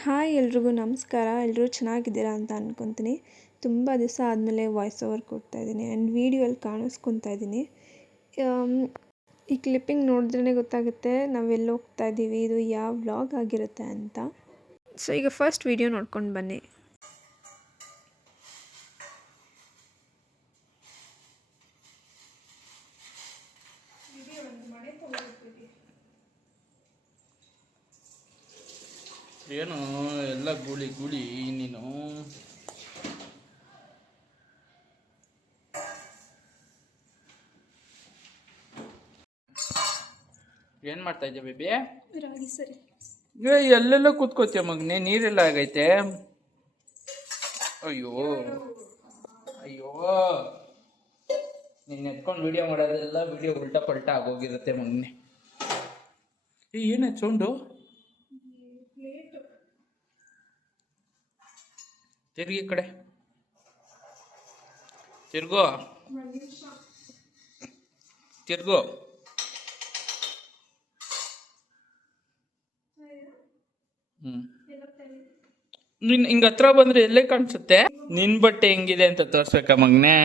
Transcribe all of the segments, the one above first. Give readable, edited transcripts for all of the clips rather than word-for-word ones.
Hi ಎಲ್ರಿಗೂ ನಮಸ್ಕಾರ. ಎಲ್ಲರೂ ಚೆನ್ನಾಗಿದ್ದೀರಾ ಅಂತ ಅಂದ್ಕೊತೀನಿ. ತುಂಬ ದಿವಸ ಆದಮೇಲೆ ವಾಯ್ಸ್ ಓವರ್ ಕೊಡ್ತಾಯಿದ್ದೀನಿ ಆ್ಯಂಡ್ ವೀಡಿಯೋಲ್ಲಿ ಕಾಣಿಸ್ಕೊತಾ ಇದ್ದೀನಿ. ಈ ಕ್ಲಿಪ್ಪಿಂಗ್ ನೋಡಿದ್ರೇ ಗೊತ್ತಾಗುತ್ತೆ ನಾವೆಲ್ಲಿ ಹೋಗ್ತಾ ಇದ್ದೀವಿ, ಇದು ಯಾವ ವ್ಲಾಗ್ ಆಗಿರುತ್ತೆ ಅಂತ. ಸೊ ಈಗ ಫಸ್ಟ್ ವೀಡಿಯೋ ನೋಡ್ಕೊಂಡು ಬನ್ನಿ. ಏನು ಎಲ್ಲ ಗುಳಿ ಗುಳಿ ನೀನು ಏನ್ ಮಾಡ್ತಾ ಇದ್ದೆ ಬೇಬಿ? ರಾಗಿ ಸರಿ ಎಲ್ಲೆಲ್ಲ ಕೂತ್ಕೋತೀಯ ಮಗನೇ, ನೀರೆಲ್ಲ ಆಗೈತೆ. ಅಯ್ಯೋ ಅಯ್ಯೋ, ನೀನ್ ಎತ್ಕೊಂಡು ವಿಡಿಯೋ ಮಾಡೋದೆಲ್ಲ ವಿಡಿಯೋ ಉಲ್ಟಾ ಪಲ್ಟಾ ಆಗೋಗಿರುತ್ತೆ ಮಗನೇ. ಏನಾಯ್ತು ಸೌಂಡು? ತಿರ್ಗಿ ಈ ಕಡೆ ತಿರ್ಗೋ ತಿರ್ಗೋ. ನೀನ್ ಹಿಂಗ ಹತ್ರ ಬಂದ್ರೆ ಎಲ್ಲೇ ಕಾಣಿಸುತ್ತೆ? ನಿನ್ ಬಟ್ಟೆ ಹೆಂಗಿದೆ ಅಂತ ತೋರ್ಸ್ಬೇಕಾ ಮಗನೆ?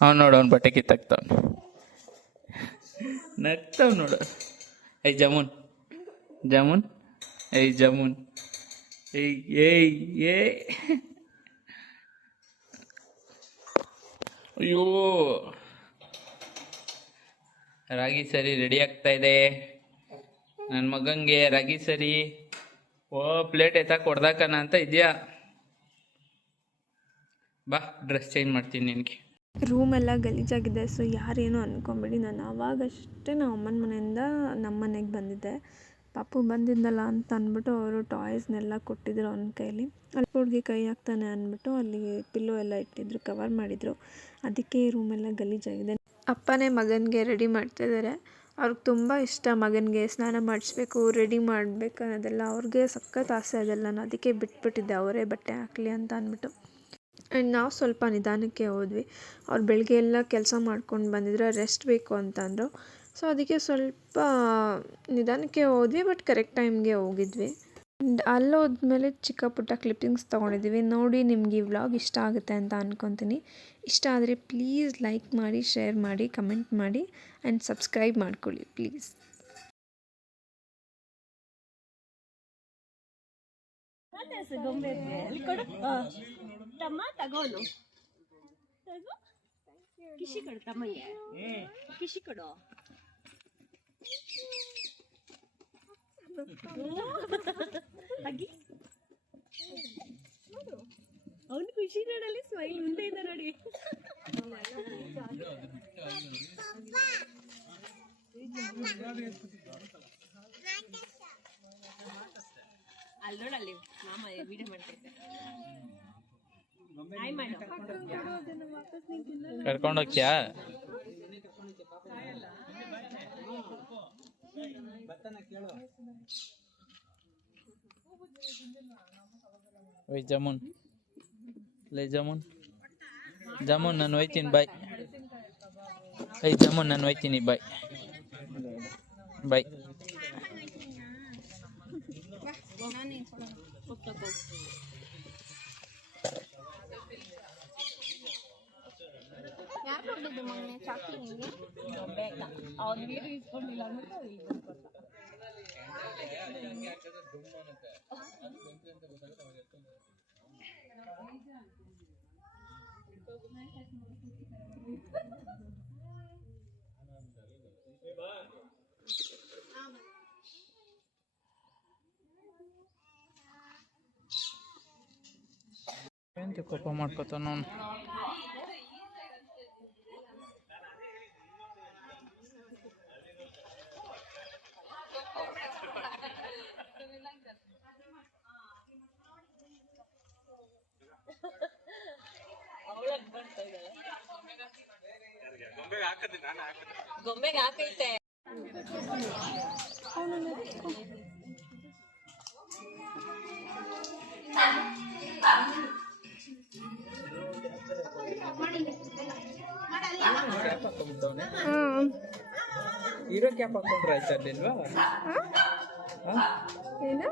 ಅವ್ನು ನೋಡು, ಅವ್ನ ಬಟ್ಟೆ ಕಿತ್ತಾಕ್ತಾವ್, ನಗ್ತಾವ್ ನೋಡು. ಐ ಜಾಮೂನ್ ಜಾಮೂನ್, ಐ ಜಾಮೂನ್, ಏಯ್ ಏಯ್ ಏ. ಅಯ್ಯೋ, ರಾಗಿ ಸರಿ ರೆಡಿ ಆಗ್ತಾ ಇದೆ ನನ್ನ ಮಗಂಗೆ. ರಾಗಿ ಸರಿ ಪ್ಲೇಟ್ ಎತ್ತಾಕ ಹೊಡ್ದಾಕನ ಅಂತ ಇದೆಯಾ? ಬಾ, ಡ್ರೆಸ್ ಚೇಂಜ್ ಮಾಡ್ತೀನಿ ನಿನಗೆ. ರೂಮೆಲ್ಲ ಗಲೀಜಾಗಿದೆ, ಸೊ ಯಾರೇನು ಅಂದ್ಕೊಂಬೇಡಿ. ನಾನು ಆವಾಗಷ್ಟೇ ನಮ್ಮ ಅಮ್ಮನ ಮನೆಯಿಂದ ನಮ್ಮ ಮನೆಗೆ ಬಂದಿದ್ದೆ. ಪಾಪು ಬಂದಿದ್ದಲ್ಲ ಅಂತ ಅಂದ್ಬಿಟ್ಟು ಅವರು ಟಾಯ್ಸ್ನೆಲ್ಲ ಕೊಟ್ಟಿದ್ರು ಅವನ ಕೈಲಿ. ಅಲ್ಲಿ ಹುಡುಗಿ ಕೈ ಹಾಕ್ತಾನೆ ಅಂದ್ಬಿಟ್ಟು ಅಲ್ಲಿ ಪಿಲ್ಲೋ ಎಲ್ಲ ಇಟ್ಟಿದ್ರು, ಕವರ್ ಮಾಡಿದರು. ಅದಕ್ಕೆ ರೂಮೆಲ್ಲ ಗಲೀಜಾಗಿದೆ. ಅಪ್ಪನೇ ಮಗನಿಗೆ ರೆಡಿ ಮಾಡ್ತಾಯಿದ್ದಾರೆ. ಅವ್ರಿಗೆ ತುಂಬ ಇಷ್ಟ ಮಗನಿಗೆ ಸ್ನಾನ ಮಾಡಿಸ್ಬೇಕು, ರೆಡಿ ಮಾಡಬೇಕು ಅನ್ನೋದೆಲ್ಲ. ಅವ್ರಿಗೆ ಸಖತ್ ಆಸೆ ಅದೆಲ್ಲ. ಅದಕ್ಕೆ ಬಿಟ್ಬಿಟ್ಟಿದ್ದೆ ಅವರೇ ಬಟ್ಟೆ ಹಾಕಲಿ ಅಂತ ಅಂದ್ಬಿಟ್ಟು. ಆ್ಯಂಡ್ ನಾವು ಸ್ವಲ್ಪ ನಿಧಾನಕ್ಕೆ ಹೋದ್ವಿ. ಅವ್ರು ಬೆಳಗ್ಗೆ ಎಲ್ಲ ಕೆಲಸ ಮಾಡ್ಕೊಂಡು ಬಂದಿದ್ರೆ ರೆಸ್ಟ್ ಬೇಕು ಅಂತ ಅಂದರು. ಸೊ ಅದಕ್ಕೆ ಸ್ವಲ್ಪ ನಿಧಾನಕ್ಕೆ ಹೋದ್ವಿ, ಬಟ್ ಕರೆಕ್ಟ್ ಟೈಮ್ಗೆ ಹೋಗಿದ್ವಿ. ಆ್ಯಂಡ್ ಅಲ್ಲಿ ಹೋದ್ಮೇಲೆ ಚಿಕ್ಕ ಪುಟ್ಟ ಕ್ಲಿಪ್ಪಿಂಗ್ಸ್ ತೊಗೊಂಡಿದ್ದೀವಿ. ನೋಡಿ ನಿಮ್ಗೆ ಈ ವ್ಲಾಗ್ ಇಷ್ಟ ಆಗುತ್ತೆ ಅಂತ ಅಂದ್ಕೊತೀನಿ. ಇಷ್ಟ ಆದರೆ ಪ್ಲೀಸ್ ಲೈಕ್ ಮಾಡಿ, ಶೇರ್ ಮಾಡಿ, ಕಮೆಂಟ್ ಮಾಡಿ ಆ್ಯಂಡ್ ಸಬ್ಸ್ಕ್ರೈಬ್ ಮಾಡ್ಕೊಳ್ಳಿ ಪ್ಲೀಸ್. ಗೊಂಬೆ ಕೊಡು, ತಮ್ಮ ತಗೋನು, ಕಿಶಿ ಕೊಡು ತಮ್ಮಂಗೆ, ಕಿಶಿ ಕೊಡು. ಅವನು ಖುಷಿ ನೋಡಲಿ, ಸ್ಮೈಲ್ ಮುಂದೆ ಇಂದ ನೋಡಿ. ಅಲ್ಲಿ ನೋಡಲ್ಲಿ ಮಾಮ ವಿಡಿಯೋ ಮಾಡ್ತೈತೆ. ಕರ್ಕೊಂಡೋಗ್ಯಾ? ಓಯ್ ಜಾಮೂನ್, ಲೇ ಜಾಮೂನ್, ಜಾಮೂನ್ ನಾನು ಹೋಯ್ತೀನಿ, ಬಾಯ್. ಐ ಜಾಮೂನ್ ನಾನು ಹೋಯ್ತೀನಿ, ಬಾಯ್ ಬಾಯ್. ಅವ್ನು ನೀರು ಇಸ್ಕೊಂಡಿಲ್ಲ ಅಂದ್ಬಿಟ್ಟು ಎಂತ ಕೋಪ ಮಾಡ್ಕೊತಾನ ಅವನು. ಗೊಂಬೆಗೆ ಹಾಕೈತೆ. ಇರೋ ಕ್ಯಾಪ್ ಹಾಕೊಂಡ್ರೆ ಆಯ್ತಾ ಅಲ್ಲಿಲ್ವಾ? ಏನು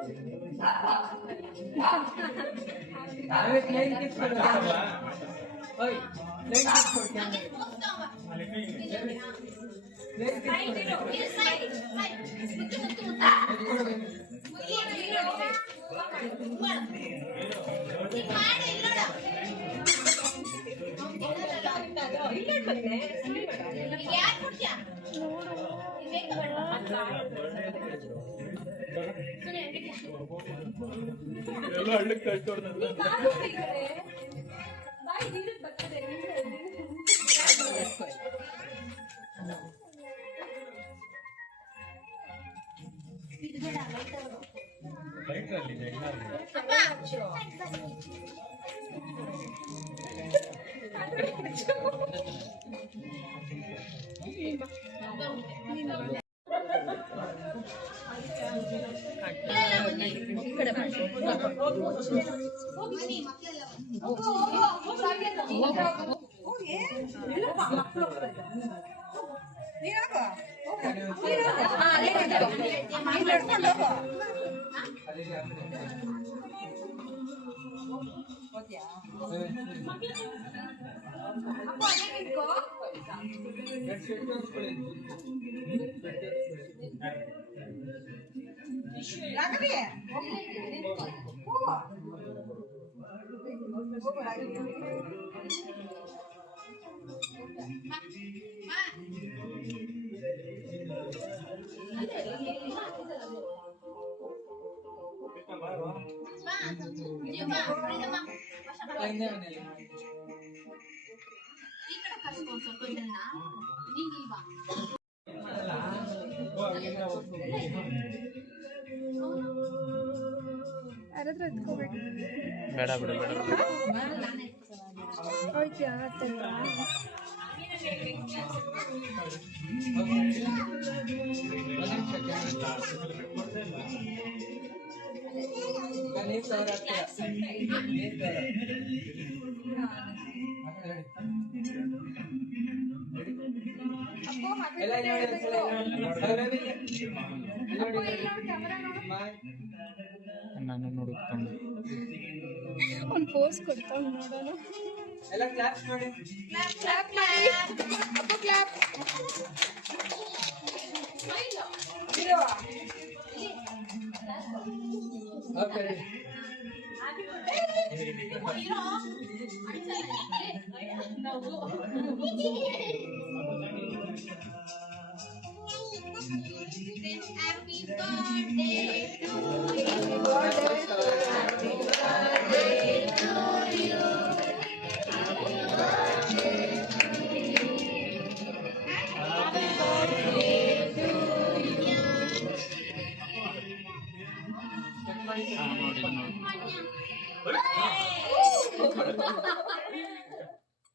ಎಲ್ಲ ಹಳ್ಳಕ್ಕೆ ಕಳ್ಕೊಡ್ದ ಯಾರಾದ್ರೂ ಎತ್ಕೋಬೇಕು. ಬೇಡ ಬಿಡು ಬೇಡ ಹೋಯ್ತಾ ಆತಲ್ಲ ನಾನು ನೋಡುತ್ತಾನೆ ಒಂದು ಪೋಸ್ ಕೊಡ್ತಾವ್ ನೋಡೋಣ. ಎಲ್ಲ ಕ್ಲಾಪ್ಸ್ ಮಾಡಿ ಕ್ಲಾಪ್ ಮಾಡಿ ಅಪ್ಪ clap. Okay Happy birthday to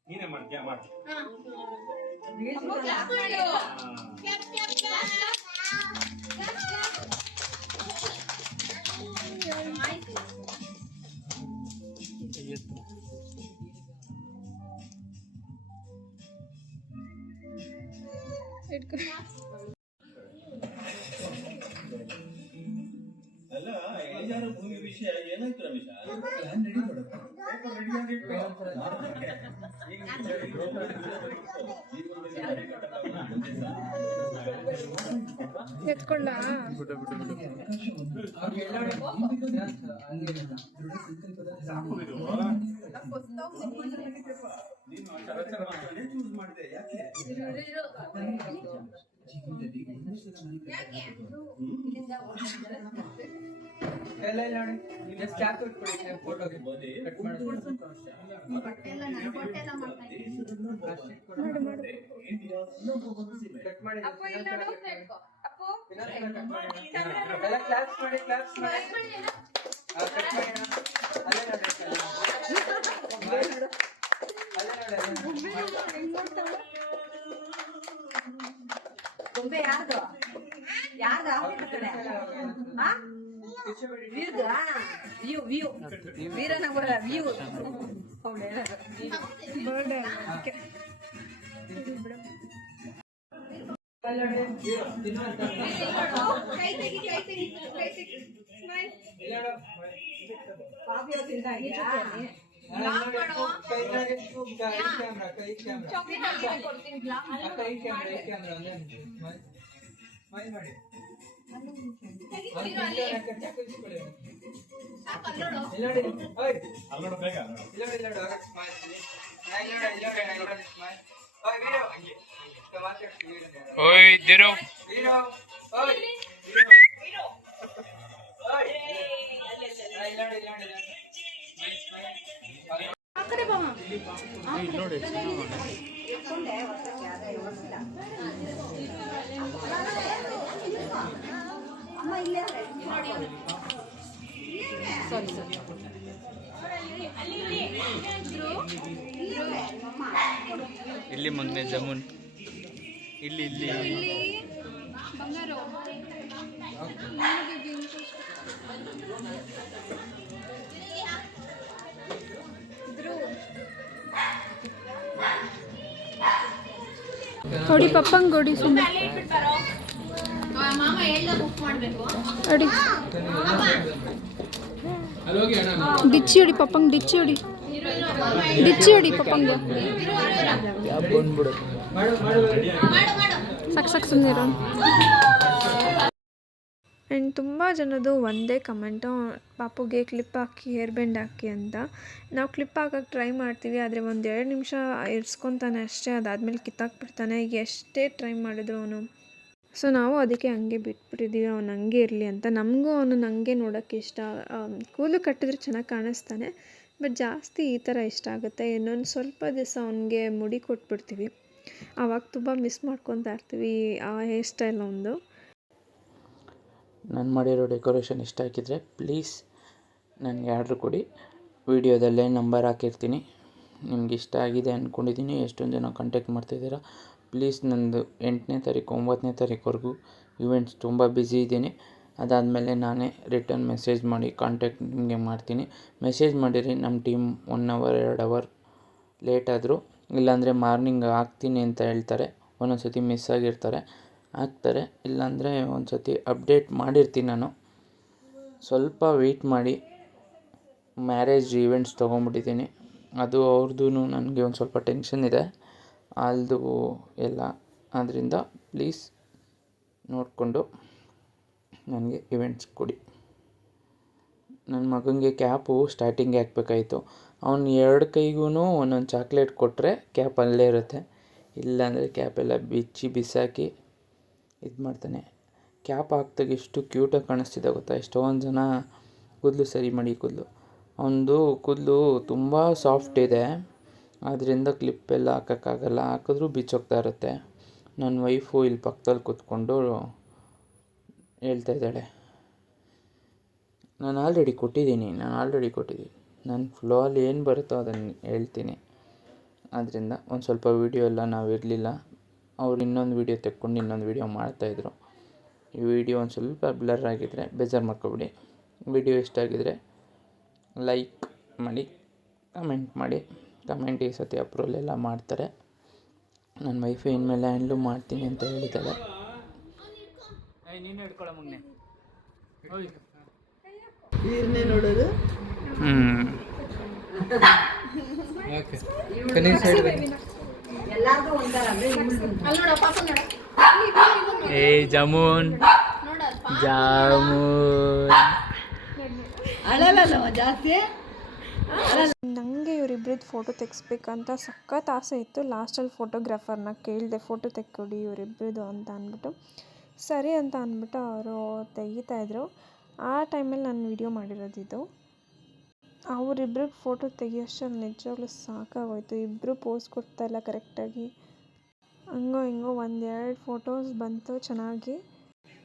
ನೀನೇ ಮಾಡ್ತೀಯಾ ಮಾಡಿ ಇಟ್ಕೊ. ಅಲ್ಲ ಇಳಿಜಾರು ಭೂಮಿ ವಿಷಯ ಏನಾಯ್ತು ರಮೇಶ? ಎತ್ಕೊಳ್ಳ ಬಿಡು ಬಿಡು ಬಿಡು ಚೂಸ್ ಮಾಡಿದೆ ಯಾಕೆ? ಎಲ್ಲ ನೋಡಿ ಜಸ್ಟ್ ಕ್ಯಾಪ್ ಇಟ್ಕೊಳ್ಳಿ ಫೋಟೋಗೆ ಕಟ್ ಮಾಡಿ ಕಟ್ ಮಾಡಿ ಎಲ್ಲ ಕ್ಲಾಪ್ಸ್ ಮಾಡಿ ಕ್ಲಾಪ್ಸ್ ಮಾಡಿ ಕಟ್ ಮಾಡಿ ಅಲ್ಲೇ ನೋಡಿ ಗೊಂಬೆ ಯಾರ್ದು ವ್ಯೂ ವ್ಯೂ ವೀರನ ಬರಲ್ಲ ವ್ಯೂ ಬರ್ಡೇ ಕೈ ತೆಗಿ ಸ್ಮೈಲ್ ಅಲ್ಲೋಡು ಬೇಗ ಓಯ್ ದಿರು ಇಲ್ಲಿ ಮಗ್ನೆ ಜಮೂನ್ ಇಲ್ಲಿ ಇಲ್ಲಿ ಹೊಡಿ ಪಪ್ಪಂಗೆ ಹೊಡಿ ಸುಮ್ಮನೆ ಮಾಮ ಹೇಳ್ದ ಬುಕ್ ಮಾಡ್ಬೇಕು ಹೊಡಿ ಡಿಚ್ಚಿ ಹೊಡಿ ಪಪ್ಪಂಗೆ ಡಿಚ್ಚಿ ಹೊಡಿ ಪಪ್ಪಂಗೆ ಸಾಕು ಸುಮ್ಮನೆ ಇರೋ. ಆ್ಯಂಡ್ ತುಂಬ ಜನದ್ದು ಒಂದೇ ಕಮೆಂಟು, ಪಾಪುಗೆ ಕ್ಲಿಪ್ ಹಾಕಿ ಹೇರ್ ಬ್ಯಾಂಡ್ ಹಾಕಿ ಅಂತ. ನಾವು ಕ್ಲಿಪ್ ಹಾಕೋಕ್ಕೆ ಟ್ರೈ ಮಾಡ್ತೀವಿ, ಆದರೆ 1-2 ನಿಮಿಷ ಇರಿಸ್ಕೊತಾನೆ ಅಷ್ಟೇ, ಅದಾದಮೇಲೆ ಕಿತ್ತಾಕ್ಬಿಡ್ತಾನೆ ಎಷ್ಟೇ ಟ್ರೈ ಮಾಡಿದ್ರು ಅವನು. ಸೊ ನಾವು ಅದಕ್ಕೆ ಹಂಗೆ ಬಿಟ್ಬಿಟ್ಟಿದ್ದೀವಿ, ಅವ್ನು ಹಂಗೆ ಇರಲಿ ಅಂತ. ನಮಗೂ ಅವನು ಹಂಗೆ ನೋಡೋಕ್ಕೆ ಇಷ್ಟ. ಕೂದಲು ಕಟ್ಟಿದ್ರೆ ಚೆನ್ನಾಗಿ ಕಾಣಿಸ್ತಾನೆ, ಬಟ್ ಜಾಸ್ತಿ ಈ ಥರ ಇಷ್ಟ ಆಗುತ್ತೆ. ಇನ್ನೊಂದು ಸ್ವಲ್ಪ ದಿವಸ ಅವನಿಗೆ ಮುಡಿ ಕೊಟ್ಬಿಡ್ತೀವಿ, ಆವಾಗ ತುಂಬ ಮಿಸ್ ಮಾಡ್ಕೊತಾ ಇರ್ತೀವಿ ಆ ಹೇರ್ ಸ್ಟೈಲ್ ಒಂದು. ನಾನು ಮಾಡಿರೋ ಡೆಕೋರೇಷನ್ ಇಷ್ಟ ಆಗಿದ್ದರೆ ಪ್ಲೀಸ್ ನನಗೆ ಆರ್ಡ್ರ್ ಕೊಡಿ. ವಿಡಿಯೋದಲ್ಲೇ ನಂಬರ್ ಹಾಕಿರ್ತೀನಿ. ನಿಮ್ಗೆ ಇಷ್ಟ ಆಗಿದೆ ಅಂದ್ಕೊಂಡಿದ್ದೀನಿ. ಎಷ್ಟೊಂದು ಜನ ಕಾಂಟ್ಯಾಕ್ಟ್ ಮಾಡ್ತಾಯಿದ್ದೀರಾ. ಪ್ಲೀಸ್ ನಂದು 8ನೇ ತಾರೀಕು 9ನೇ ತಾರೀಕುವರೆಗೂ ಇವೆಂಟ್ಸ್ ತುಂಬ ಬ್ಯುಸಿ ಇದ್ದೀನಿ. ಅದಾದಮೇಲೆ ನಾನೇ ರಿಟರ್ನ್ ಮೆಸೇಜ್ ಮಾಡಿ ಕಾಂಟ್ಯಾಕ್ಟ್ ನಿಮಗೆ ಮಾಡ್ತೀನಿ. ಮೆಸೇಜ್ ಮಾಡಿರಿ, ನಮ್ಮ ಟೀಮ್ 1 ಅವರ್ 2 ಅವರ್ ಲೇಟ್ ಆದರೂ, ಇಲ್ಲಾಂದರೆ ಮಾರ್ನಿಂಗ್ ಆಗ್ತೀನಿ ಅಂತ ಹೇಳ್ತಾರೆ. ಒಂದೊಂದು ಸತಿ ಮಿಸ್ ಆಗಿರ್ತಾರೆ, ಆಗ್ತಾರೆ. ಇಲ್ಲಾಂದರೆ ಒಂದು ಸತಿ ಅಪ್ಡೇಟ್ ಮಾಡಿರ್ತೀನಿ ನಾನು. ಸ್ವಲ್ಪ ವೆಯ್ಟ್ ಮಾಡಿ. ಮ್ಯಾರೇಜ್ ಈವೆಂಟ್ಸ್ ತೊಗೊಂಬಿಟ್ಟಿದ್ದೀನಿ, ಅದು ಅವ್ರದ್ದು ನನಗೆ ಒಂದು ಸ್ವಲ್ಪ ಟೆನ್ಷನ್ ಇದೆ ಅಲ್ದು ಎಲ್ಲ. ಆದ್ದರಿಂದ ಪ್ಲೀಸ್ ನೋಡಿಕೊಂಡು ನನಗೆ ಇವೆಂಟ್ಸ್ ಕೊಡಿ. ನನ್ನ ಮಗನಿಗೆ ಕ್ಯಾಪು ಸ್ಟಾರ್ಟಿಂಗ್ ಹಾಕಬೇಕಾಯಿತು. ಅವ್ನು 2 ಕೈಗೂ ಒಂದೊಂದು ಚಾಕ್ಲೇಟ್ ಕೊಟ್ಟರೆ ಕ್ಯಾಪ್ ಅಲ್ಲೇ ಇರುತ್ತೆ, ಇಲ್ಲಾಂದರೆ ಕ್ಯಾಪೆಲ್ಲ ಬಿಸಾಕಿ ಇದು ಮಾಡ್ತಾನೆ. ಕ್ಯಾಪ್ ಹಾಕ್ದಾಗ ಎಷ್ಟು ಕ್ಯೂಟಾಗಿ ಕಾಣಿಸ್ತಿದೆ ಗೊತ್ತಾ. ಎಷ್ಟೊಂದು ಜನ ಕೂದಲು ಸರಿ ಮಾಡಿ ಅವನದು ಕೂದಲು ತುಂಬ ಸಾಫ್ಟ್ ಇದೆ, ಆದ್ದರಿಂದ ಕ್ಲಿಪ್ಪೆಲ್ಲ ಹಾಕೋಕ್ಕಾಗಲ್ಲ, ಹಾಕಿದ್ರೂ ಬಿಚ್ಚೋಗ್ತಾ ಇರುತ್ತೆ. ನನ್ನ ವೈಫು ಇಲ್ಲಿ ಪಕ್ಕದಲ್ಲಿ ಕೂತ್ಕೊಂಡು ಹೇಳ್ತಾಯಿದ್ದಾಳೆ, ನಾನು ಆಲ್ರೆಡಿ ಕೊಟ್ಟಿದ್ದೀನಿ. ನನ್ನ ಫ್ಲೋಲ್ಲಿ ಏನು ಬರುತ್ತೋ ಅದನ್ನು ಹೇಳ್ತೀನಿ. ಆದ್ದರಿಂದ ಒಂದು ಸ್ವಲ್ಪ ವೀಡಿಯೋ ಎಲ್ಲ ನಾವು ಇರಲಿಲ್ಲ, ಅವ್ರು ಇನ್ನೊಂದು ವೀಡಿಯೋ ತೆಕ್ಕೊಂಡು ಇನ್ನೊಂದು ವೀಡಿಯೋ ಮಾಡ್ತಾಯಿದ್ರು. ಈ ವಿಡಿಯೋ ಒಂದು ಸ್ವಲ್ಪ ಬ್ಲರ್ ಆಗಿದ್ದರೆ ಬೇಜಾರು ಮಾಡ್ಕೊಬಿಡಿ. ವಿಡಿಯೋ ಇಷ್ಟ ಆಗಿದರೆ ಲೈಕ್ ಮಾಡಿ, ಕಮೆಂಟ್ ಮಾಡಿ. ಕಮೆಂಟ್ ಈ ಸತಿ ಅಪ್ರೂವಲ್ ಎಲ್ಲ ಮಾಡ್ತಾರೆ. ನನ್ನ ವೈಫು ಇನ್ಮೇಲೆ ಹ್ಯಾಂಡ್ಲು ಮಾಡ್ತೀನಿ ಅಂತ ಹೇಳಿದ್ದಾಳೆ. ನೀನು ಹಿಡ್ಕೊಳ್ಳೋ ಮಗನೆ. ನೋಡೋದು ಏ ಜಾಮೂನ್ ಜಾಸ್ತಿ. ನನಗೆ ಇವರಿಬ್ರದ್ದು ಫೋಟೋ ತೆಗಿಸ್ಬೇಕಂತ ಸಖತ್ ಆಸೆ ಇತ್ತು. ಲಾಸ್ಟಲ್ಲಿ ಫೋಟೋಗ್ರಾಫರ್ನ ಕೇಳಿದೆ, ಫೋಟೋ ತೆಕ್ಕೊಡಿ ಇವರಿಬ್ರದ್ದು ಅಂತ ಅಂದ್ಬಿಟ್ಟು. ಸರಿ ಅಂತ ಅಂದ್ಬಿಟ್ಟು ಅವರು ತೆಗಿತಾಯಿದ್ರು. ಆ ಟೈಮಲ್ಲಿ ನಾನು ವೀಡಿಯೋ ಮಾಡಿರೋದಿದ್ದು. ಅವರಿಬ್ರಿಗೆ ಫೋಟೋ ತೆಗಿಯೋಷ್ಟರಲ್ಲಿ ನಿಜವಾಗ್ಲೂ ಸಾಕಾಗೋಯ್ತು. ಇಬ್ಬರು ಪೋಸ್ ಕೊಡ್ತಾಯಿಲ್ಲ ಕರೆಕ್ಟಾಗಿ. ಹಂಗೋ ಹಿಂಗೋ 1-2 ಫೋಟೋಸ್ ಬಂತು ಚೆನ್ನಾಗಿ.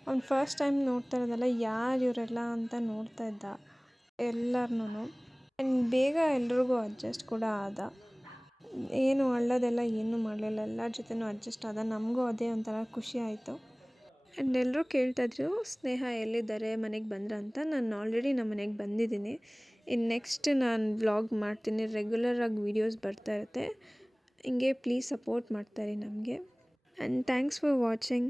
ಅವ್ನು ಫಸ್ಟ್ ಟೈಮ್ ನೋಡ್ತಾ ಇರೋದಲ್ಲ, ಯಾರು ಇವರೆಲ್ಲ ಅಂತ ನೋಡ್ತಾ ಇದ್ದ ಎಲ್ಲರನ್ನೂ. ಬೇಗ ಎಲ್ರಿಗೂ ಅಡ್ಜಸ್ಟ್ ಕೂಡ ಆದ. ಏನು ಅಳ್ಳೋದೆಲ್ಲ ಏನೂ ಮಾಡಲಿಲ್ಲ, ಎಲ್ಲರ ಜೊತೆನೂ ಅಡ್ಜಸ್ಟ್ ಆದ. ನಮಗೂ ಅದೇ ಒಂಥರ ಖುಷಿ ಆಯಿತು. ಆ್ಯಂಡ್ ಎಲ್ಲರೂ ಕೇಳ್ತಾಯಿದ್ರು ಸ್ನೇಹ ಎಲ್ಲಿದ್ದಾರೆ, ಮನೆಗೆ ಬಂದ್ರ ಅಂತ. ನಾನು ಆಲ್ರೆಡಿ ನಮ್ಮ ಮನೆಗೆ ಬಂದಿದ್ದೀನಿ. ಇನ್ನು ನೆಕ್ಸ್ಟ್ ನಾನು ವ್ಲಾಗ್ ಮಾಡ್ತೀನಿ, ರೆಗ್ಯುಲರಾಗಿ ವೀಡಿಯೋಸ್ ಬರ್ತಾ ಇರುತ್ತೆ. ಹಿಂಗೆ ಪ್ಲೀಸ್ ಸಪೋರ್ಟ್ ಮಾಡ್ತಾಯಿರಿ ನಮಗೆ. And thanks for watching.